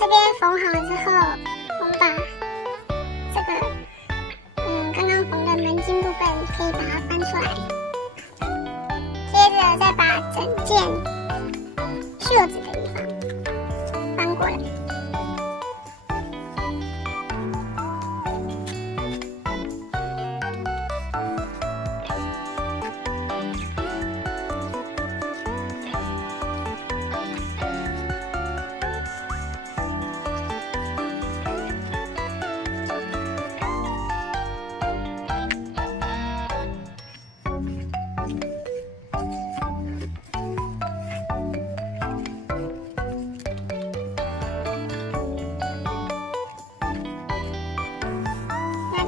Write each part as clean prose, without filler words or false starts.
这边缝好之后，我们把这个刚刚缝的门襟部分可以把它翻出来，接着再把整件袖子的地方翻过来。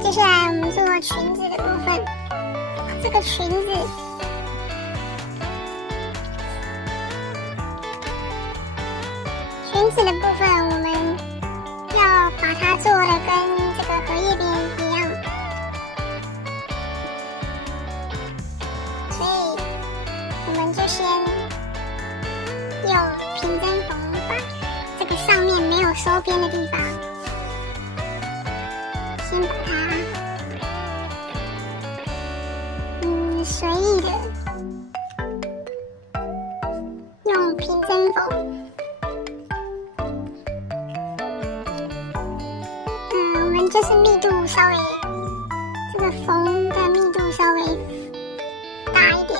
接下来我们做裙子的部分，这个裙子的部分，我们要把它做的跟这个荷叶边一样，所以我们就先用平针缝把这个上面没有收边的地方，先把它随意的用平针缝，我们就是密度稍微这个缝的密度稍微大一点。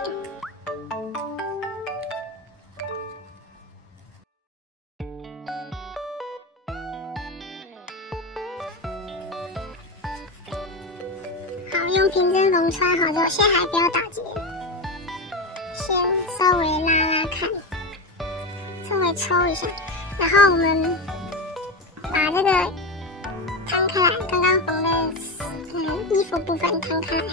用平针缝穿好之后，先还不要打结，先稍微拉拉看，稍微抽一下，然后我们把这个摊开来，刚刚缝的衣服部分摊开来，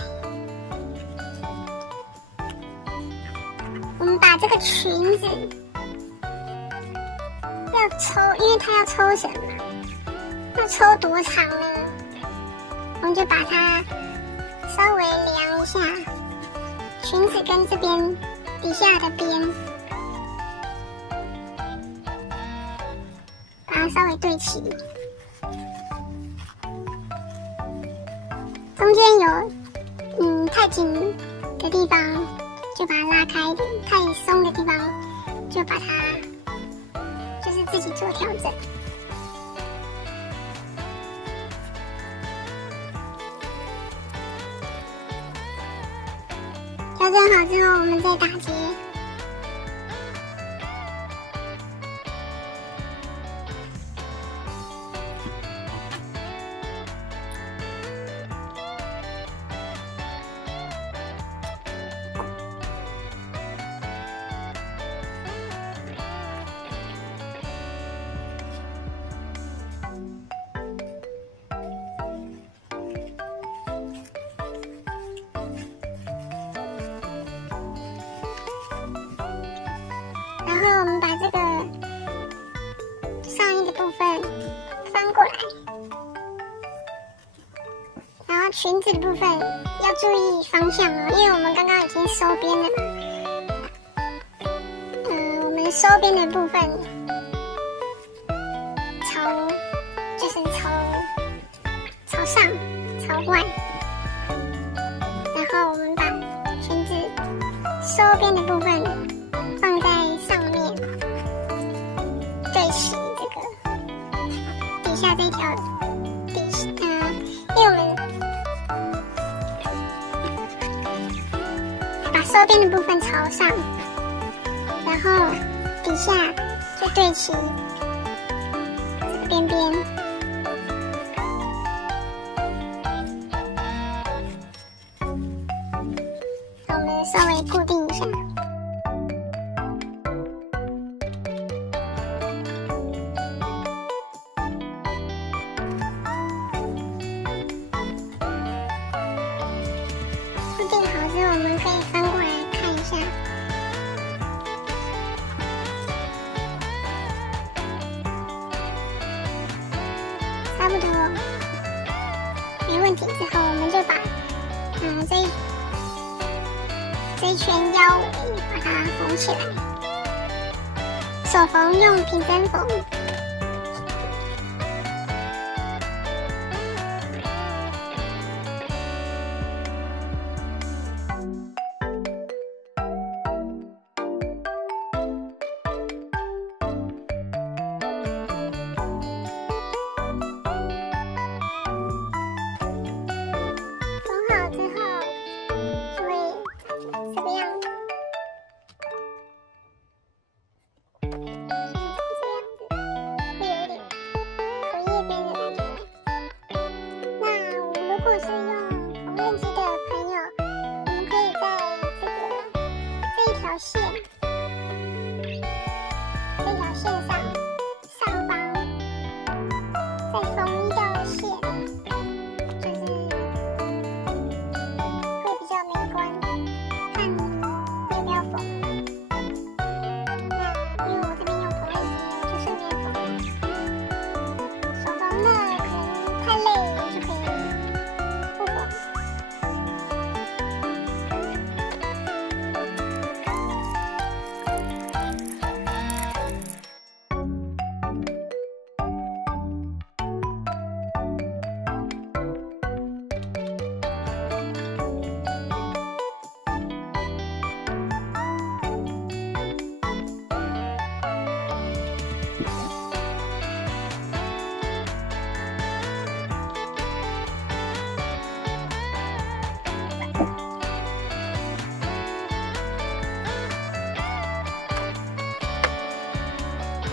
我们把这个裙子要抽，因为它要抽绳嘛，要抽多长呢？我们就把它稍微量一下裙子跟这边底下的边，把它稍微对齐。中间有太紧的地方就把它拉开一点，太松的地方就把它就是自己做调整。调整好之后，我们再打结。然后我们把这个上衣的部分翻过来，然后裙子的部分要注意方向哦，因为我们刚刚已经收边了嘛。我们收边的部分朝上朝外，然后我们把裙子收边的部分放在上面，对齐这个底下这条因为我们把收边的部分朝上，然后底下就对齐这个边边。我们稍微固定一下。固定好之后，我们可以翻过来看一下。差不多没问题之后，我们就把这一圈腰围把它缝起来。手缝用平针缝，再缝一道线，就是会比较美观。看你要不要缝。那因为我这边用缝纫机，我就顺便缝了。手缝的可能太累，就可以不缝。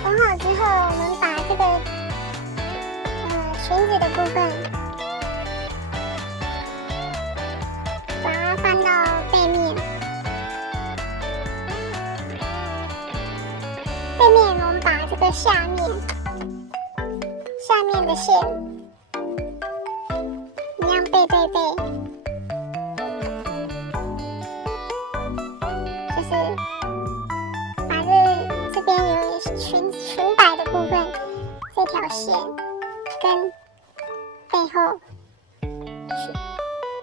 缝好之后，我们把这个裙子的部分，把它翻到背面。背面我们把这个下面的线一样背对背，就是把这边有裙摆的部分，这条线跟背后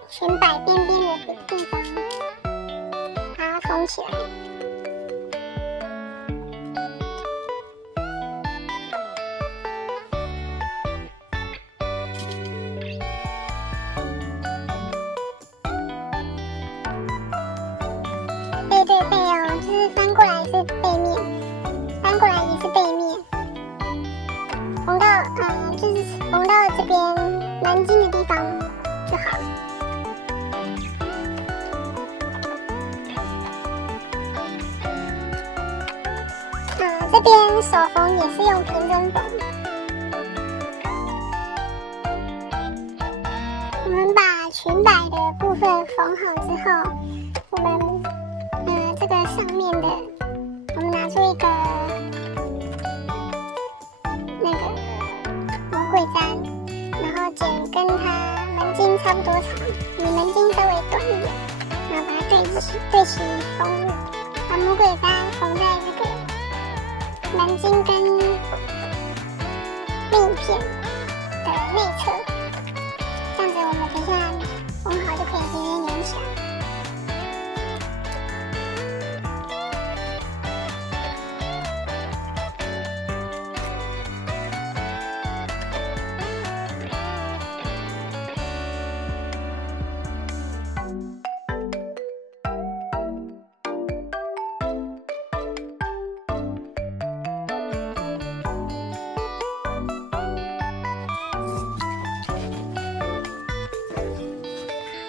裙摆边边的地方，把它缝起来。背对背哦，就是翻过来是背面，翻过来也是背面，缝到就是缝到这边门襟的地方就好了。这边手缝也是用平针缝。我们把裙摆的部分缝好之后，我们这个上面的，我们拿出一个那个魔鬼毡，然后剪跟它门襟差不多长，比门襟稍微短一点，然后把它对齐缝，把魔鬼毡缝在这个门襟跟另一片的内侧，这样子我们等一下缝好就可以直接粘起来。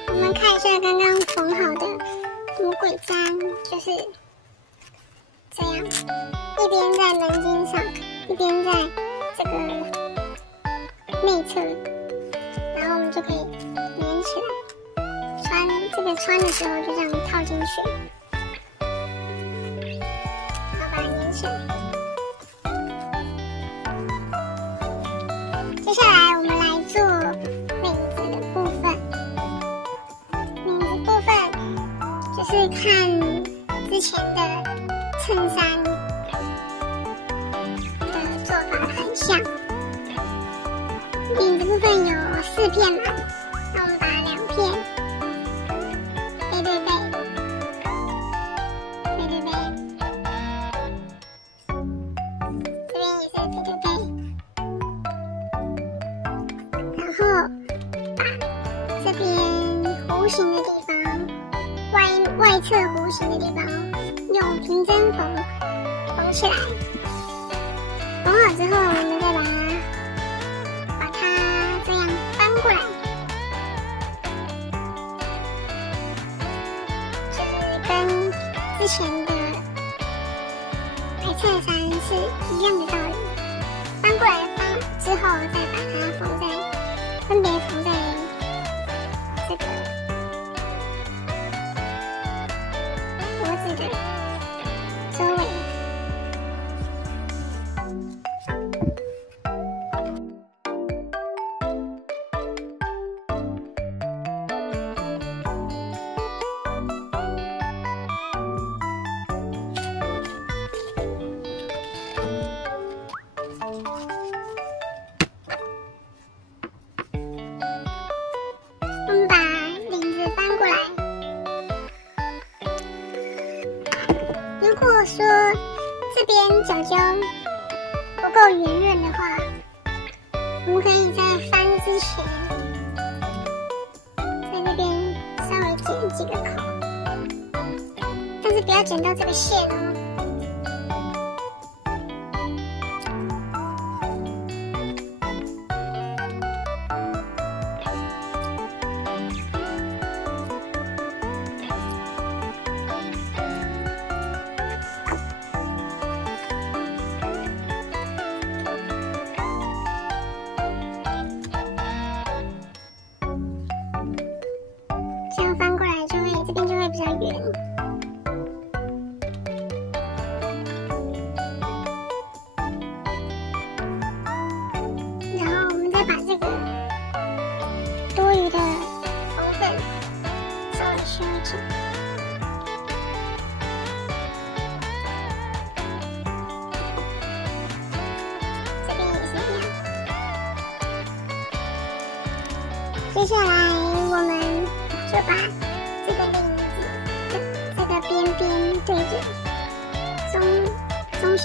我们看一下刚刚缝好的魔鬼毡，就是这样，一边在门襟上，一边在这个内侧，然后我们就可以粘起来。穿的时候就这样套进去，然后把它粘起来。接下来我们来做领子的部分。领子部分就是看之前的衬衫的做法很像。领子部分有4片嘛，那我们把2片背对背，背对背，这边也是背对背，然后把这边弧形的地方，外侧弧形的地方用平针缝起来。缝好之后，我们再把它这样翻过来，就是跟之前的白衬衫是一样的道理。翻过来之后，再把它分别缝在这个脖子的周围。说这边角角不够圆润的话，我们可以在翻之前，在那边稍微剪几个口，但是不要剪到这个线哦。这样翻过来就会，这边就会比较圆。然后我们再把这个多余的缝粉稍微修一下。这边也是一样。接下来我们就把这个领子，这个边边对准中线，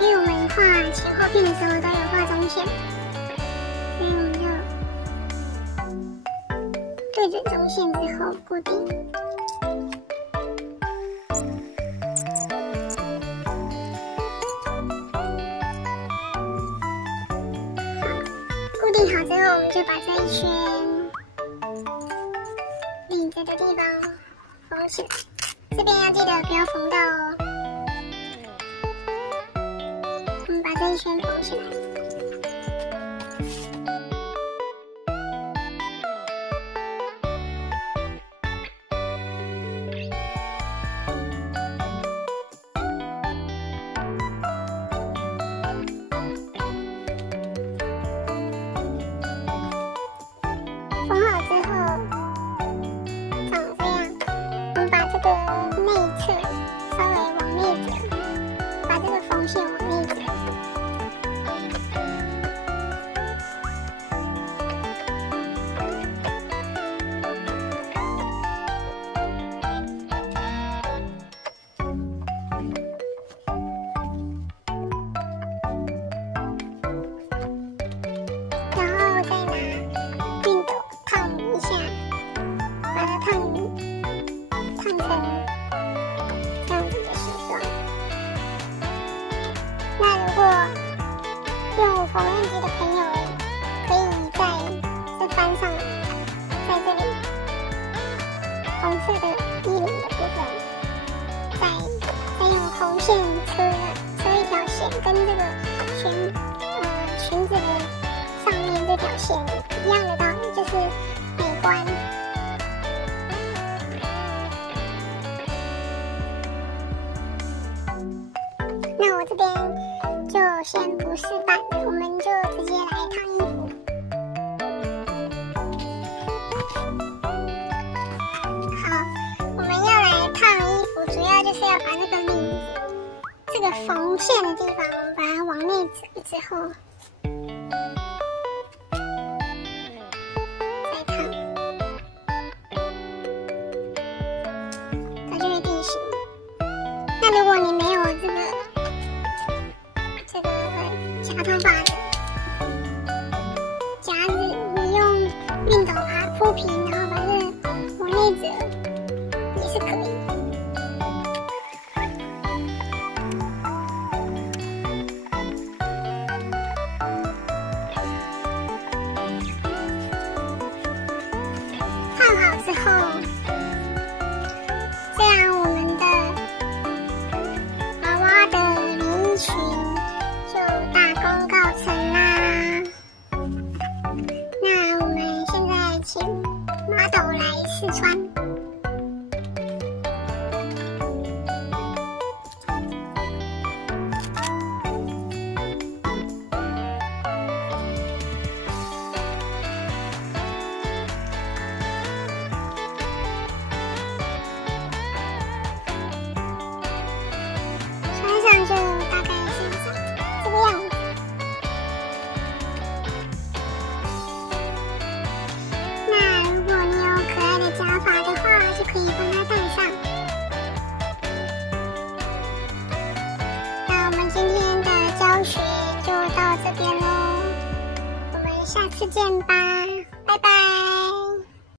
因为我们画前后片的时候都有画中线，所以我们就对准中线之后固定。好，固定好之后，我们就把这一圈领子的地方缝起来，这边要记得不要缝到哦。我们把这一圈缝起来。缝好之后，长这样。我们把这个内侧稍微往内折，把这个缝线往内折。然后再拿熨斗烫一下，把它烫成这样子的形状。那如果用缝纫机的朋友，可以在这翻上，在这里红色的衣领的部分，再用红线车一条线，跟这个裙子的上面这条线一样的道理，就是美观。那我这边就先不示范，我们就直接来烫衣服。好，我们要来烫衣服，主要就是要把那个领子，这个缝线的地方，我们把它往内折之后，再烫，它就会定型。那如果你没有这个夹头发的夹子，你用熨斗把它铺平，然后把这往内折也是可以。烫好之后，这样我们的娃娃的连衣裙就大功告成啦。那我们现在请麻斗来试穿。穿上就大概是这个样子。那如果你有可爱的假发的话，下次见吧，拜拜。